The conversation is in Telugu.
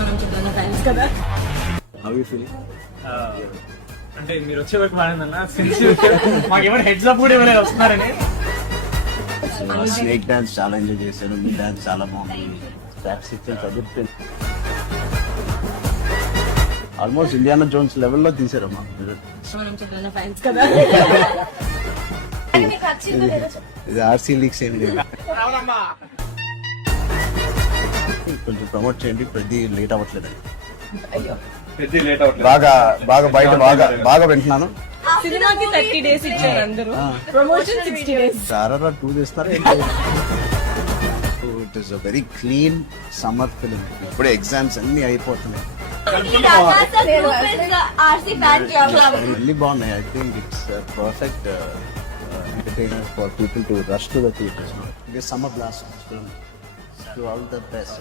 మనం చూద్దాం ఫ్యాన్స్ కదా. How are you feeling? అంటే మీరు వచ్చే వరకు బాగుందన్న మాకేమైనా హెడ్స్ అప్ కూడా ఎవరైనా వస్తున్నారని స్నేక్ డాన్స్ చాలా ఎంజాయ్ చేశాను. మీ డాన్స్ చాలా బాగుంది. స్టాప్స్ ఇచ్చాను, చదువుతుంది. ఆల్మోస్ట్ ఇండియానా జోన్స్ లెవెల్లో తీసారమ్మా మీరు. మనం చూద్దాం ఫ్యాన్స్ కదా. ఇది ఆర్సీ లీగ్స్ ఏమి లేదు. కొంచెం ప్రమోట్ చేయండి. ప్రతి లేట్ అవ్వట్లేదు. బాగా బాగా బయట బాగా వింటున్నాను. సినిమాకి 30 days ఇచ్చారు అందరూ, ప్రమోషన్ 60 days. చారా 2 చేస్తారా? It is a very clean summer film. ఇప్పుడే ఎగ్జామ్స్ అన్ని అయిపోతున్నాయి. really బాగున్నాయి. I think it's a perfect entertainer for people to rush to the theaters. This summer blast film to all the best.